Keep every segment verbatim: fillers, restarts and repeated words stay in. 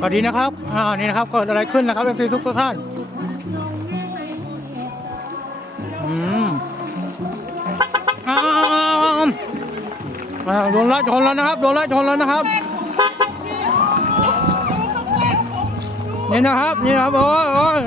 วัสดีนะครับอ่านี่นะครับเกิดอะไรขึ้นนะครับเอฟซีทุกท่านอืมอ้าวอ่าโดนไล่ชนแล้วนะครับโดนไล่ชนแล้วนะครับนี่นะครับนี่ครับโอ้ยโอ้ย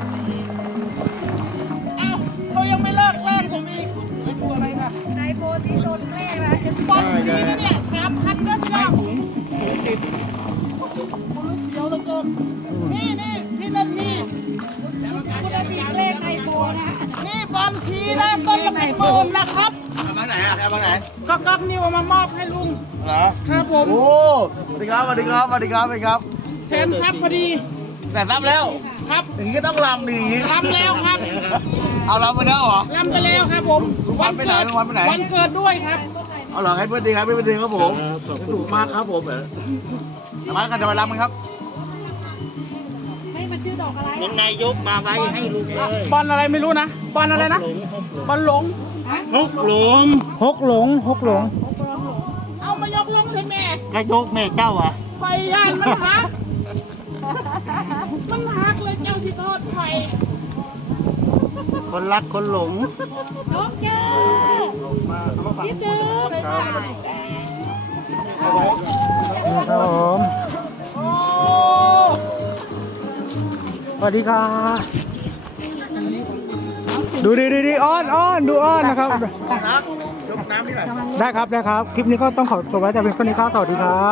เขายังไม่เลิกแกล้งผมอีกไอ้ตัวอะไรนะนายโบที่โดนแกล้งนะจะบอลสีนี่เนี่ยสามพันก็ไม่ได้ผมติดคนรู้เสียวเหลือเกินนี่นี่พี่นาทีคุณจะตีแกล้งนายโบนะนี่บอลสีนะต้นละเป็นหมื่นนะครับเอามาไหนอ่ะเอามาไหนก็ก๊อกนิวเอามามอบให้ลุงเหรอครับผมโอ้สวัสดีครับสวัสดีครับสวัสดีครับสวัสดีครับแสนทรัพย์พอดีแต่รับแล้วครับอย่างนี้ก็ต้องลำดีอย่างนี้รำแล้วครับเอาลำไปแล้วเหรอรำไปแล้วครับผมลุงวันไปไหนลุงวันไปไหนวันเกิดด้วยครับเอาเหรอให้เพื่อนดีครับให้เพื่อนดีครับผมถูกมากครับผมเออมากันจะไปรำกันครับไม่มาชื่อดอกอะไรเป็นนายกมาไว้ให้ลุงเลยบอลอะไรไม่รู้นะบอลอะไรนะบอลหลงฮกหลงหกหลงหกหลงเอามายกลงเลยแม่กระยกแม่เจ้าอ่ะไฟยานมันหัก มันหักเลยเจ้าที่ทอดไฟคนรักคนหลงน้องเจอพี่เจอนี่ครับผมสวัสดีครับดูดีดีดีอ้อนอ้อนดูอ้อนนะครับยกน้ำนี่หน่อยได้ครับได้ครับ คลิปนี้ก็ต้องขอตัวไว้แต่เพียงเท่านี้ครับสวัสดีครับ